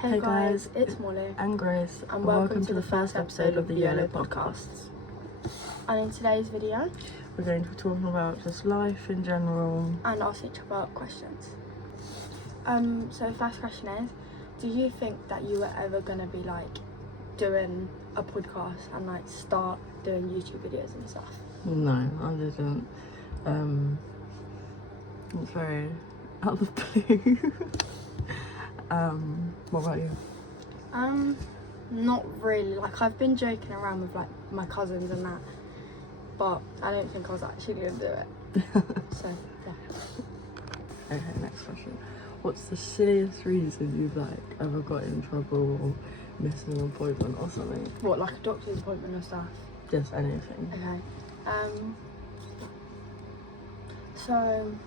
Hey guys, it's Molly and Grace, and welcome to the first episode of the YOLO podcasts. And in today's video, we're going to be talking about just life in general and ask each other questions. So the first question is, do you think that you were ever going to be like doing a podcast and like start doing YouTube videos and stuff? No, I didn't. It's very out of the blue. What about you? Not really. Like, I've been joking around with like my cousins and that, but I don't think I was actually gonna do it. So yeah. Okay, next question. What's the silliest reason you've like ever got in trouble or missed an appointment or something? What, like a doctor's appointment or stuff? Just anything. Okay. So I'm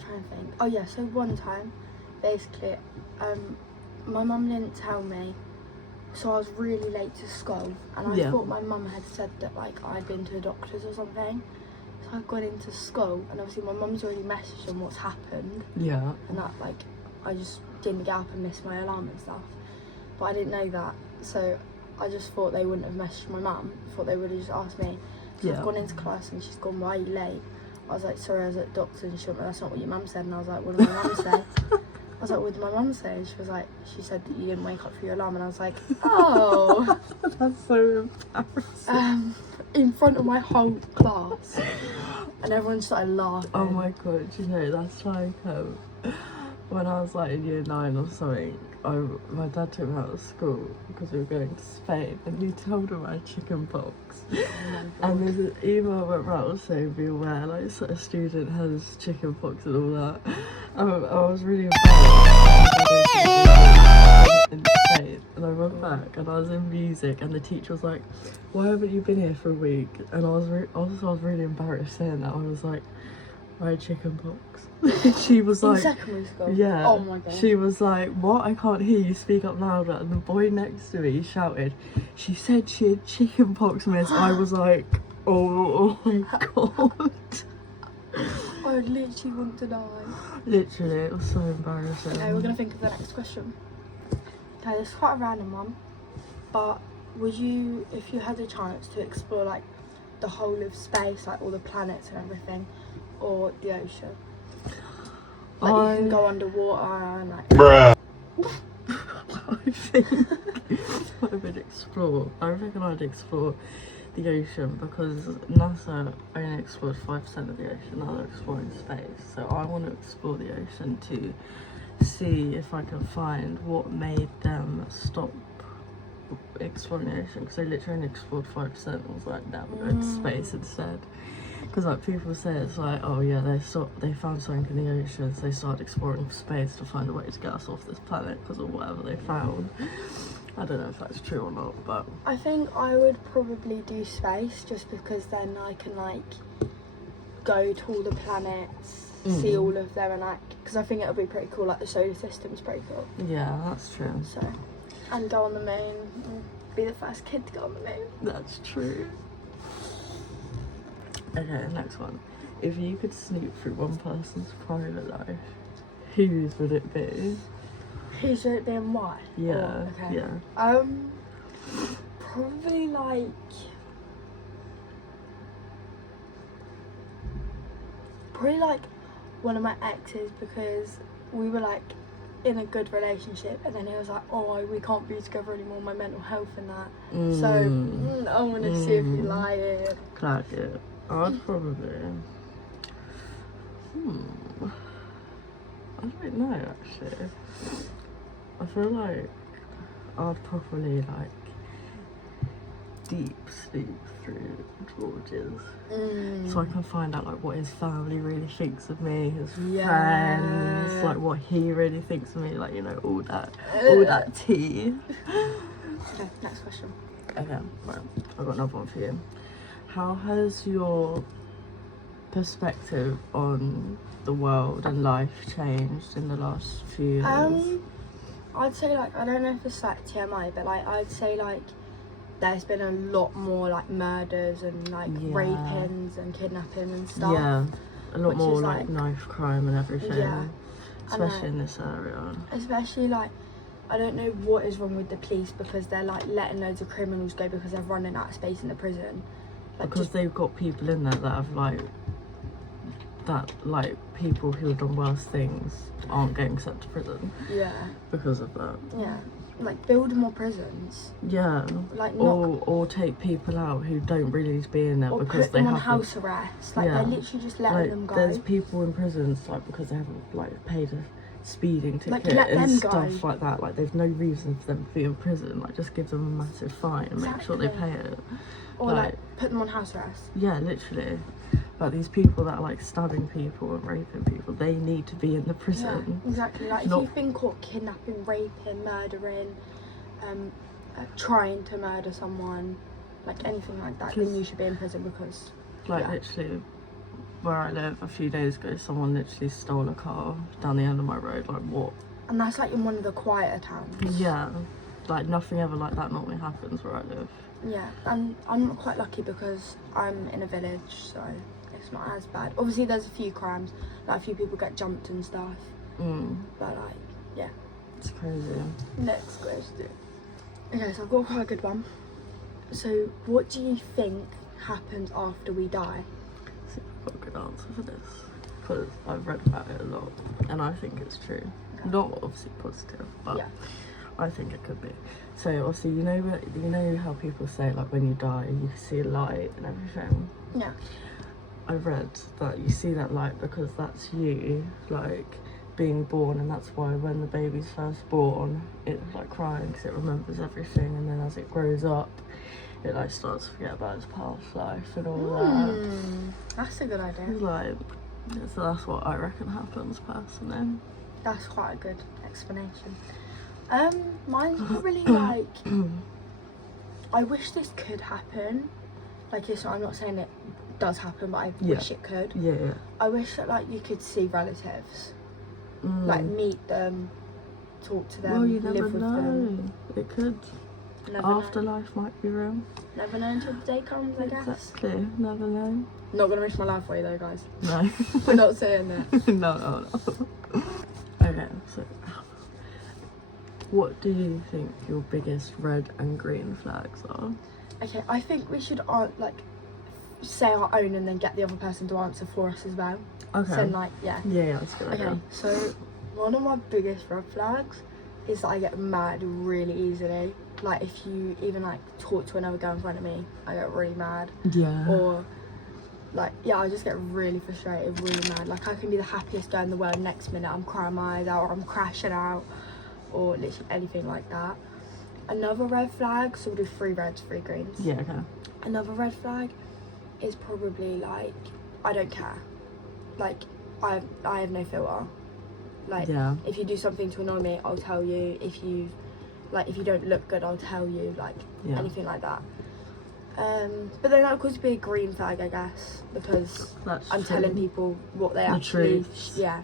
trying to think. Oh yeah, so one time, basically, my mum didn't tell me, so I was really late to school, and I thought my mum had said that like I'd been to the doctor's or something. So I've gone into school, and obviously my mum's already messaged on what's happened. Yeah. And that like I just didn't get up and missed my alarm and stuff, but I didn't know that, so I just thought they wouldn't have messaged my mum. Thought they would have just asked me. So I've gone into class and she's gone, "Why are you late?" I was like, "Sorry, I was at the doctor." And she went, "That's not what your mum said." And I was like, "What did my mum say?" I was like, "What did my mum say?" And she was like, "She said that you didn't wake up for your alarm." And I was like, "Oh." That's so embarrassing. In front of my whole class. And everyone started laughing. Oh my god, you know, that's like when I was like in year 9 or something, my dad took me out of school because we were going to Spain, and he told him I had chicken pox. And there's an email went round saying, "Be aware, like so a student has chicken pox and all that." I was really embarrassed in Spain, and I went back and I was in music, and the teacher was like, "Why haven't you been here for a week?" And I was really embarrassed saying that. I was like, "I had chicken pox." She was like, in secondary school? Yeah. Oh my god. She was like, "What? I can't hear you, speak up louder." And the boy next to me shouted, "She said she had chicken pox, miss." I was like, oh my god. I would literally want to die. Literally, it was so embarrassing. Okay, we're gonna think of the next question. Okay, this is quite a random one, but would you, if you had a chance to explore like the whole of space, like all the planets and everything, or the ocean? Like you can go underwater and like... Bruh! I reckon I'd explore the ocean, because NASA only explored 5% of the ocean. Now they're exploring space, so I want to explore the ocean to see if I can find what made them stop exploring the ocean, because they literally explored 5%. I was like, no, we're going to space instead. Because like people say, it's like, oh yeah, they found something in the ocean, so they started exploring space to find a way to get us off this planet because of whatever they found. I don't know if that's true or not, but I think I would probably do space, just because then I can like go to all the planets, see all of them, and like, because I think it'll be pretty cool. Like the solar system's pretty cool. Yeah, that's true. So, and go on the moon, and be the first kid to go on the moon. That's true. Okay, next one. If you could snoop through one person's private life, whose would it be? Whose would it be and why? Yeah. Oh, okay. Yeah. Probably like one of my exes, because we were like in a good relationship, and then he was like, "Oh, we can't be together anymore, my mental health and that." So I want to see if you like it. Like it. I'd probably... I don't know, actually. I feel like I'd probably like deep sleep through George's, so I can find out like what his family really thinks of me, his friends, like what he really thinks of me, like, you know, all that tea. Okay, next question. Okay, right, I've got another one for you. How has your perspective on the world and life changed in the last few years? I'd say like, I don't know if it's like TMI, but like I'd say like there's been a lot more like murders and like rapings and kidnapping and stuff. Yeah, a lot more like knife crime and everything. Yeah. especially in this area. Especially, like, I don't know what is wrong with the police, because they're, like, letting loads of criminals go because they're running out of space in the prison. Like, Because they've got people in there that have, like, people who have done worse things aren't getting sent to prison. Yeah. Because of that. Yeah. Like, build more prisons. Yeah. Like, or take people out who don't really need to be in there because put them they on haven't. house arrest. Like, they're literally just letting them go. There's people in prisons, like, because they haven't, like, paid a speeding ticket let and them stuff go. like that. Like, there's no reason for them to be in prison. Like, just give them a massive fine and make sure they pay it. Or, like, put them on house arrest. Yeah, literally. Like, these people that are, like, stabbing people and raping people, they need to be in the prison. Yeah, exactly. Like, if you've been caught kidnapping, raping, murdering, trying to murder someone, like, anything like that, then you should be in prison, because... Like, literally, where I live, a few days ago, someone literally stole a car down the end of my road. Like, what? And that's, like, in one of the quieter towns. Yeah. Like, nothing ever like that normally happens where I live. Yeah, and I'm quite lucky because I'm in a village, so it's not as bad. Obviously, there's a few crimes, like, a few people get jumped and stuff. But, like, yeah. It's crazy. Next question. Okay, so I've got quite a good one. So, what do you think happens after we die? I think I've got a good answer for this, because I've read about it a lot, and I think it's true. Okay. Not obviously positive, but yeah. I think it could be. So obviously, you know how people say, like, when you die you see a light and everything. Yeah. I read that you see that light because that's you, like, being born, and that's why when the baby's first born, it's like crying because it remembers everything, and then as it grows up, it like starts to forget about its past life and all that. That's a good idea. Like, so that's what I reckon happens personally. That's quite a good explanation. Mine's probably like, I wish this could happen. Like, I'm not saying it does happen, but I wish it could. Yeah. I wish that, like, you could see relatives, like, meet them, talk to them, well, you never live with know. them. It could. Afterlife might be real. Never know until the day comes, I guess. Exactly. Never know. Not gonna risk my life for you though, guys. No. We're not saying that. No. Okay, so what do you think your biggest red and green flags are? Okay, I think we should like say our own and then get the other person to answer for us as well. Okay. So, like, yeah. Yeah, that's good. Okay, so one of my biggest red flags is that I get mad really easily. Like, if you even, like, talk to another girl in front of me, I get really mad. Yeah. Or, like, yeah, I just get really frustrated, really mad. Like, I can be the happiest girl in the world, next minute I'm crying my eyes out, or I'm crashing out, or literally anything like that. Another red flag, so we'll do 3 reds, 3 greens. Yeah, okay. Another red flag is probably, like, I don't care. Like, I have no filter. Like, if you do something to annoy me, I'll tell you. If you don't look good, I'll tell you. Like, anything like that. But then that could be a green flag, I guess, because I'm telling people what they actually. Yeah.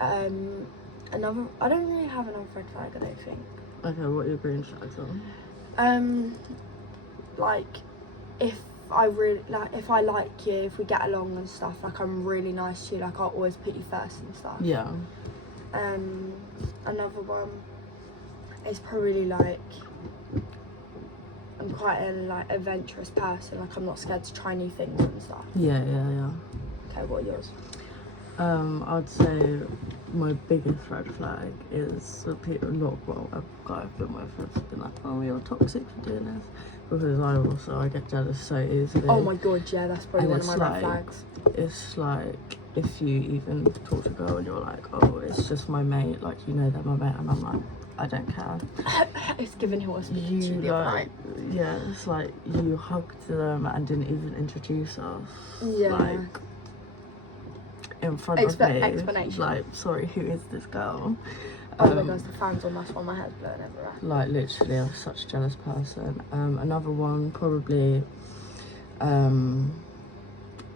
I don't really have another red flag, I don't think. Okay, what are your green flags on? Like, if I like you, if we get along and stuff, like, I'm really nice to you, like, I'll always put you first and stuff. Yeah. Another one is probably, like, I'm quite an, like, adventurous person, like, I'm not scared to try new things and stuff. Yeah. Okay, what are yours? I'd say my biggest red flag is that people, I've got a bit of my friends have been like, oh, you're toxic for doing this, because I get jealous so easily. Oh my god, yeah, that's probably one of my red flags. It's like, if you even talk to a girl and you're like, oh, it's just my mate, like, you know they're my mate, and I'm like, I don't care. It's given who was speaking to the other night. Yeah, it's like, you hugged them and didn't even introduce us. Yeah. Like, in front of me. Explanation. Like, sorry, who is this girl? Oh my gosh, the fans on that one, my head's blowing everywhere. Like, literally, I'm such a jealous person. Another one, probably,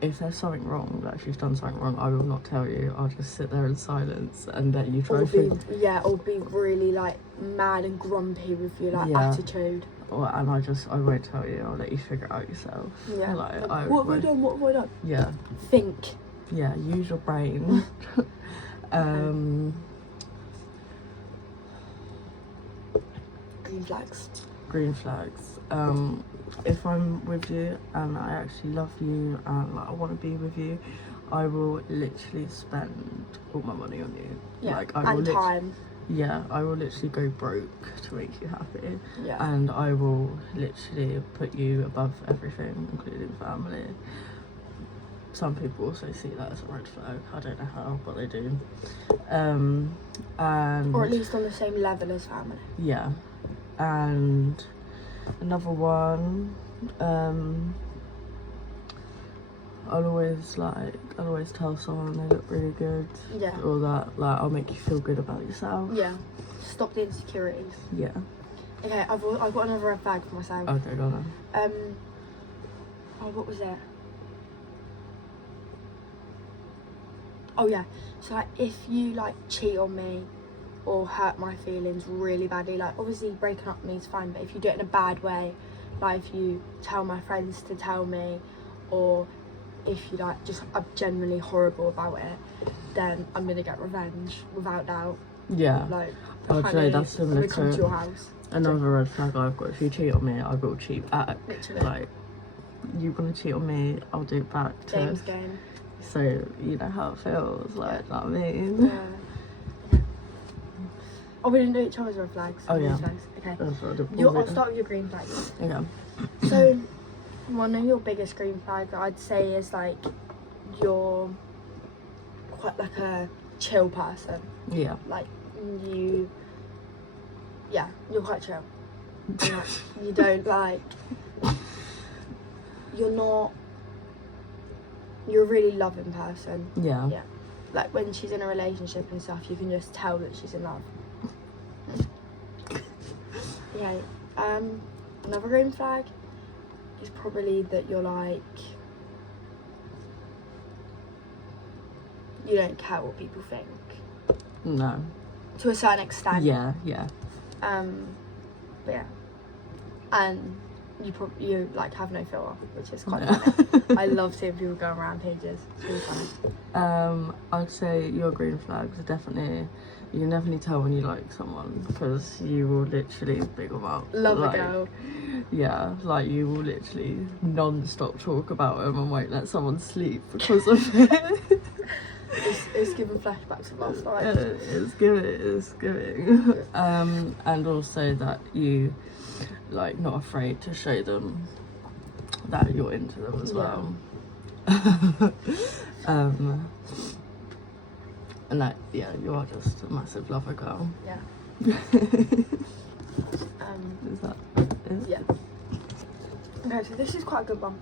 if there's something wrong, like, if you've done something wrong, I will not tell you. I'll just sit there in silence and let you try to or be really, like, mad and grumpy with your, like, attitude. And I won't tell you. I'll let you figure it out yourself. Yeah. Like, what have I done? Yeah. Think. Yeah, use your brain. Green flags. Green flags. If I'm with you and I actually love you and like I want to be with you, I will literally spend all my money on you. Yeah, like I will and time. Yeah, I will literally go broke to make you happy. Yeah. And I will literally put you above everything, including family. Some people also see that as a red flag. I don't know how, but they do. And or at least on the same level as family. yeah. And another one, I'll always tell someone they look really good. Yeah. Or that like I'll make you feel good about yourself. Yeah. Stop the insecurities. Yeah. Okay, I've got another red flag for myself. Okay, go on. Oh, what was it? Oh yeah. So like, if you like cheat on me or hurt my feelings really badly, like obviously breaking up with me is fine, but if you do it in a bad way, like if you tell my friends to tell me, or if you like just are genuinely horrible about it, then I'm gonna get revenge without doubt. Yeah. Like, I'd say that's similar we come to your to house. another red flag I've got. If you cheat on me, I will cheat back. Literally. Like, you wanna cheat on me, I'll do it back. James game. So you know how it feels. Like, not me. Yeah. Oh, we didn't do each other's red flags. Oh yeah. Flags. Okay. That's what I did. I'll start with your green flags. Okay. So, one of your biggest green flags, I'd say, is like you're quite like a chill person. Yeah. Like you're quite chill. And, like, you don't like. You're a really loving person. Yeah. Yeah. Like when she's in a relationship and stuff, you can just tell that she's in love. Okay. Another green flag is probably that you're like, you don't care what people think. No. To a certain extent. Yeah. Yeah. But yeah. And you like have no filter, which is quite funny. I love seeing people go on rampages. It's really funny. I'd say your green flags are definitely, you can definitely tell when you like someone because you will literally big them up. Love like, a girl. Yeah, like you will literally non-stop talk about them and won't let someone sleep because of it. It's giving flashbacks of last night. It's giving. And also that you like not afraid to show them that you're into them as well. And that you are just a massive lover girl. Yeah. Is that it? Yeah. Okay, so this is quite a good one.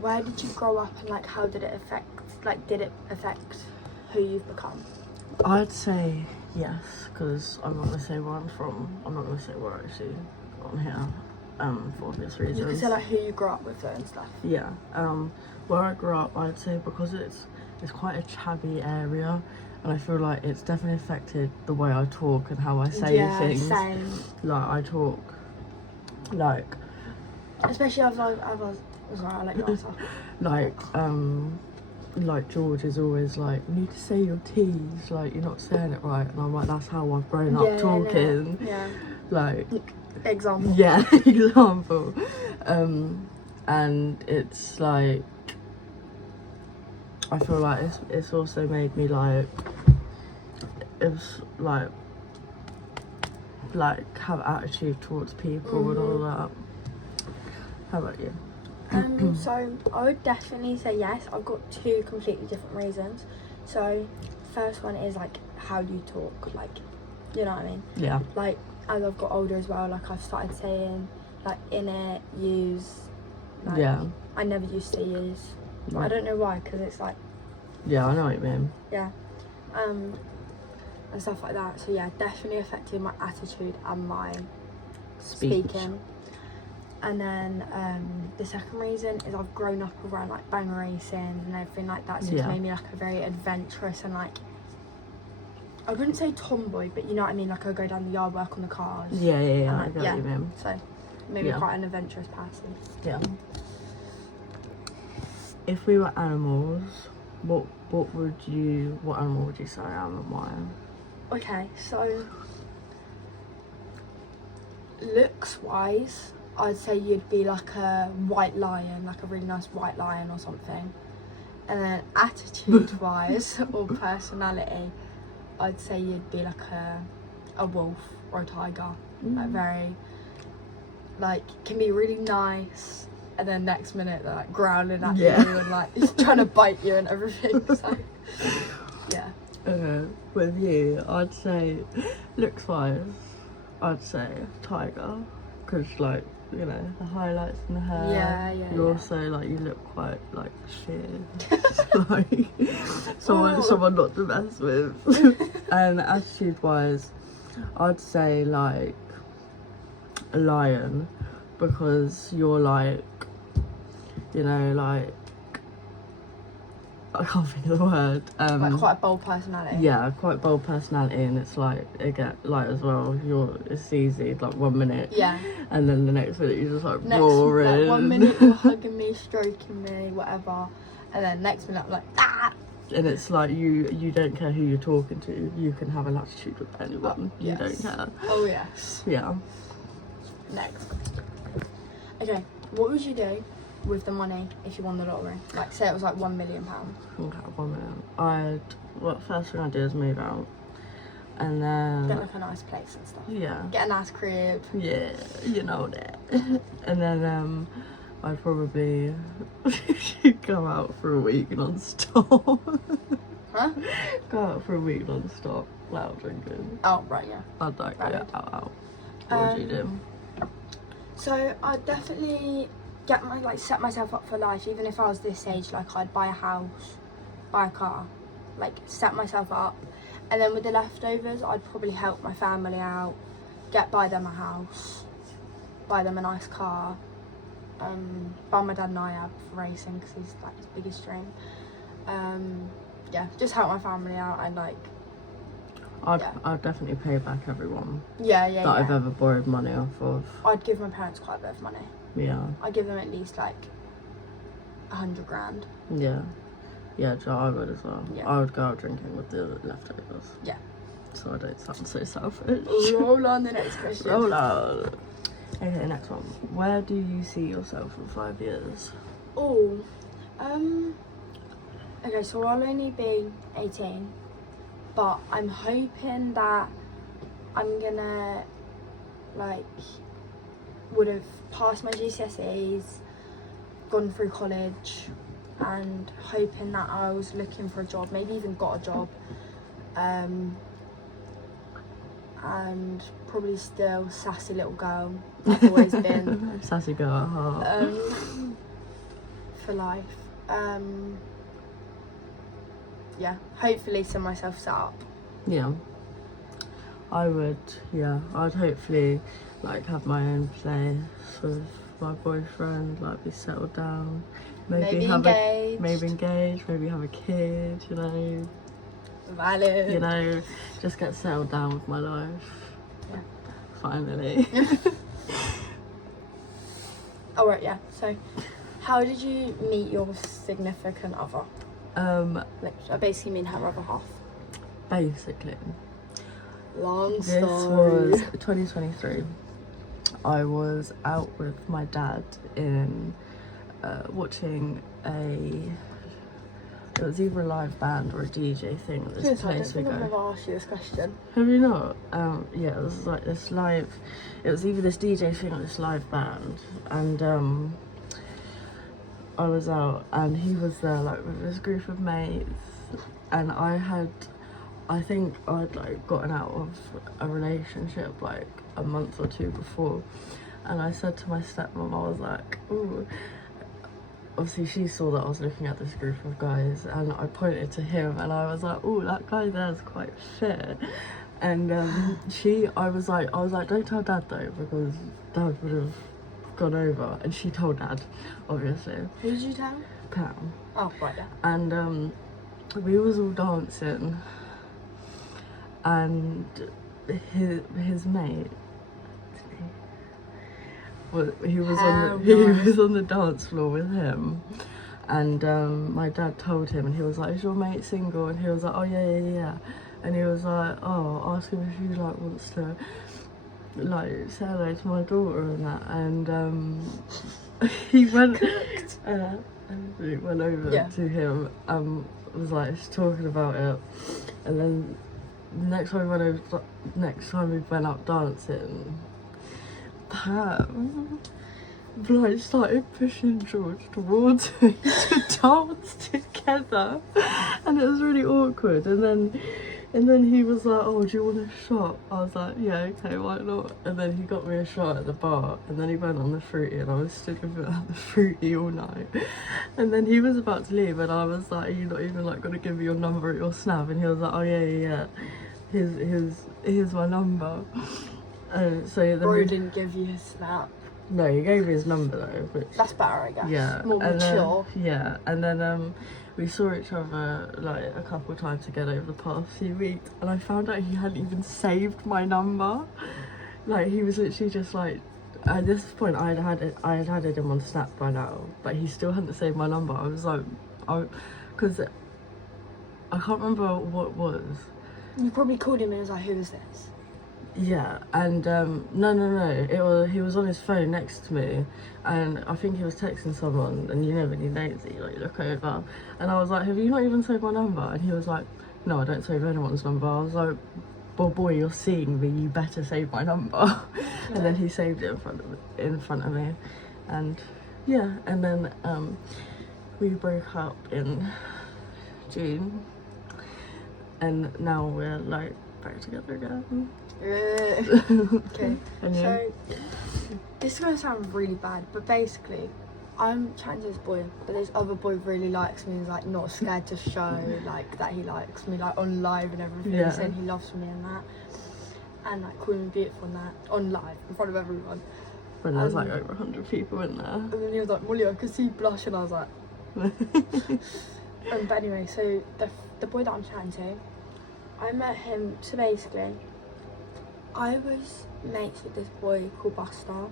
Where did you grow up and like how did it affect who you've become? I'd say yes, because I'm not gonna say where I'm from. I'm not gonna say where I actually got on here, for obvious reasons. You can say like who you grew up with and stuff. Yeah. Where I grew up, I'd say because it's quite a chabby area, and I feel like it's definitely affected the way I talk and how I say things. Same. Like I talk, like. Especially as I was. Sorry, I'll let you answer. Like George is always like, you need to say your T's, like you're not saying it right, and I'm like, that's how I've grown up talking. Yeah. Like example. Yeah, example. And it's like, I feel like it's also made me like, it's like have attitude towards people and all that. How about you? So I would definitely say yes. I've got two completely different reasons. So first one is like how you talk, like, you know what I mean? Yeah. Like as I've got older as well, like I've started saying like in it, use. Like, yeah. I never used to use. Right. I don't know why, because it's like. Yeah, I know what you mean. Yeah. And stuff like that. So yeah, definitely affected my attitude and my speaking. And then the second reason is I've grown up around like bang racing and everything like that, so it's made me like a very adventurous and like, I wouldn't say tomboy, but you know what I mean, like I go down the yard, work on the cars. Yeah, and, I get what you mean. So maybe quite an adventurous person. Yeah. If we were animals, what what animal would you say I am and why? Okay, so looks wise, I'd say you'd be like a white lion, like a really nice white lion or something. And then attitude wise or personality, I'd say you'd be like a wolf or a tiger. Like very, like, can be really nice, and then next minute they're like growling at you and like trying to bite you and everything. So yeah. With you, I'd say looks wise, I'd say tiger, because like, you know, the highlights in the hair. You're also like, you look quite like shit. Like someone not to mess with. And attitude wise, I'd say like a lion, because you're like, you know, like, I can't think of the word. Like quite a bold personality. Yeah, quite bold personality, and it's like, again, like as well, it's easy, like 1 minute. Yeah. And then the next minute you're just like roaring. Like 1 minute you're hugging me, stroking me, whatever, and then next minute I'm like, ah! And it's like you don't care who you're talking to. You can have an attitude with anyone. You don't care. Oh yes. Yeah. Next. Okay, what would you do with the money if you won the lottery? Like, say it was like £1 million. Okay, 1 million. First thing I'd do is move out. And then Get like a nice place and stuff. Yeah. Get a nice crib. Yeah, you know that. And then I'd probably go out for a week non-stop. Huh? Go out for a week non-stop, loud drinking. Oh, right, yeah. I'd like go out. What would you do? So I'd definitely set myself up for life. Even if I was this age, like I'd buy a house, buy a car, like set myself up. And then with the leftovers, I'd probably help my family out, buy them a house, buy them a nice car, buy my dad an iAb for racing because he's like his biggest dream. Yeah, just help my family out and like. I'd definitely pay back everyone. That I've ever borrowed money off of. I'd give my parents quite a bit of money. Yeah. I'd give them at least like 100 grand. Yeah. Yeah, Joe, I would as well. Yeah. I would go out drinking with the leftovers. Yeah. So I don't sound so selfish. Roll on the next question. Roll on. Okay, next one. Where do you see yourself in 5 years? Oh, okay, so I'll only be 18, but I'm hoping that I'm gonna would have passed my GCSEs, gone through college, and hoping that I was looking for a job, maybe even got a job, and probably still sassy little girl. I've always been. Sassy girl at heart. For life. Yeah, hopefully see myself set up. Yeah. I'd hopefully have my own place with my boyfriend, be settled down, maybe engaged, maybe have a kid, you know. Valid. You know, just get settled down with my life. Yeah. Finally. Alright, yeah. So, how did you meet your significant other? I basically mean her other half. Basically. Long story. This was 2023. I was out with my dad in watching it was either a live band or a DJ thing at this place we go. I don't think I've ever asked you this question. Have you not? Yeah, it was like this live, it was either this DJ thing or this live band, and I was out and he was there with this group of mates, and I think I'd gotten out of a relationship a month or two before, and I said to my stepmom, I was like, ooh, obviously she saw that I was looking at this group of guys, and I pointed to him and I was like, ooh, that guy there's quite fit. And I was like, don't tell dad though, because dad would have gone over. And she told dad, obviously. Who did you tell? Pam. Oh, right, yeah. And we was all dancing, and his mate, he was on the dance floor with him, And my dad told him, and he was like, is your mate single? And he was like, oh yeah. And he was like, oh, ask him if he like wants to like say hello to my daughter and that. And he went and he went over to him, was like talking about it. And then next time we went out dancing, Pam like started pushing George towards me to dance together, and it was really awkward. And then he was like, oh, do you want a shot? I was like, yeah, okay, why not? And then he got me a shot at the bar, and then he went on the fruity, and I was stood with him at the fruity all night. And then he was about to leave, and I was like, are you not even like gonna give me your number or your snap? And he was like, oh yeah, here's my number. And so then Bro didn't give you his snap. No, he gave me his number though, which That's better, I guess. yeah, More and mature. and then we saw each other like a couple of times again over the past few weeks, and I found out he hadn't even saved my number. Like he was literally just like, at this point I had added him on Snap by now, but he still hadn't saved my number. I was like, because I can't remember what it was. You probably called him and was like, who is this? Yeah, and no, he was on his phone next to me, and I think he was texting someone, and you know when you're lazy, like you look over, and I was like, have you not even saved my number? And he was like, no, I don't save anyone's number. I was like, well boy, you're seeing me, you better save my number. And then he saved it in front of me, and yeah, and then we broke up in June, and now we're like back together again. Okay, so this is gonna sound really bad, but basically I'm chatting to this boy, but this other boy really likes me and is like not scared to show like that he likes me, like on live and everything. Yeah. He's saying he loves me and that, and like calling me beautiful and that on live in front of everyone. When there's like over 100 people in there. And then he was like, Molly, I could see you blush, and I was like but anyway, so the boy that I'm chatting to, I met him, so basically I was mates with this boy called Buster,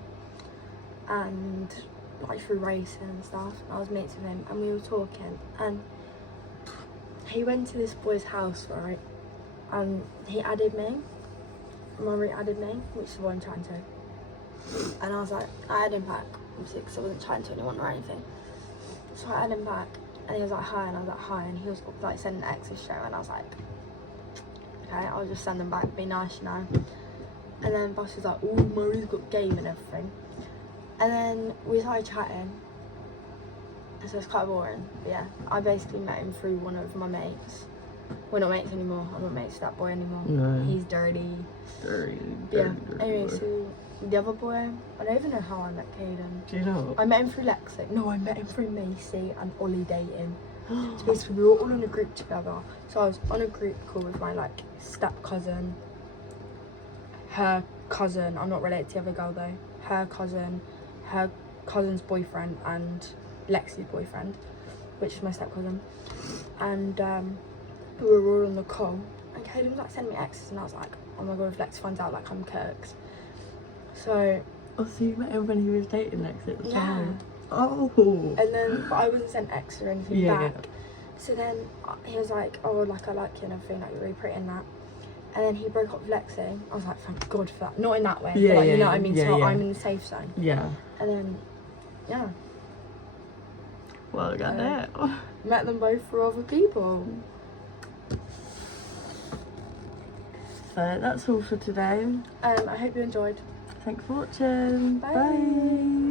and like through racing and stuff, and I was mates with him, and we were talking, and he went to this boy's house, right, and he added me, Mummy added me, which is what I'm chatting to, and I was like, I added him back, obviously, because I wasn't chatting to anyone or anything, so I added him back, and he was like, hi, and I was like, hi, and he was like sending X's show, and I was like, okay, I'll just send them back, be nice, you know. And then Boss was like, oh, Murray's got game and everything. And then we started chatting, and so it's quite boring. But yeah, I basically met him through one of my mates. We're not mates anymore. I'm not mates with that boy anymore. No. He's dirty. Dirty Anyway, boy. so the other boy, I don't even know how I met Caden. Do you know? I met him through Lexi. No, I met him through Macy and Ollie dating. So basically we were all in a group together. So I was on a group call with my like step cousin, her cousin, I'm not related to the other girl though, her cousin's boyfriend, and Lexi's boyfriend, which is my step cousin. And we were all on the call, and Caden was like sending me X's, and I was like, oh my god, if Lex finds out like I'm Kirk's. So Oh, so you met him when he was dating Lexi at the time? Oh. And then, but I wasn't sent X or anything back. Yeah. So then he was like, oh, like I like you and everything, like you're really pretty and that. And then he broke up with Lexi. I was like, thank God for that. Not in that way, Yeah, but like, yeah, you know what I mean? yeah, So yeah. I'm in the safe zone. Yeah. And then, yeah, Well, got that. met them both for other people. So that's all for today. I hope you enjoyed. Thanks for watching. Bye. Bye.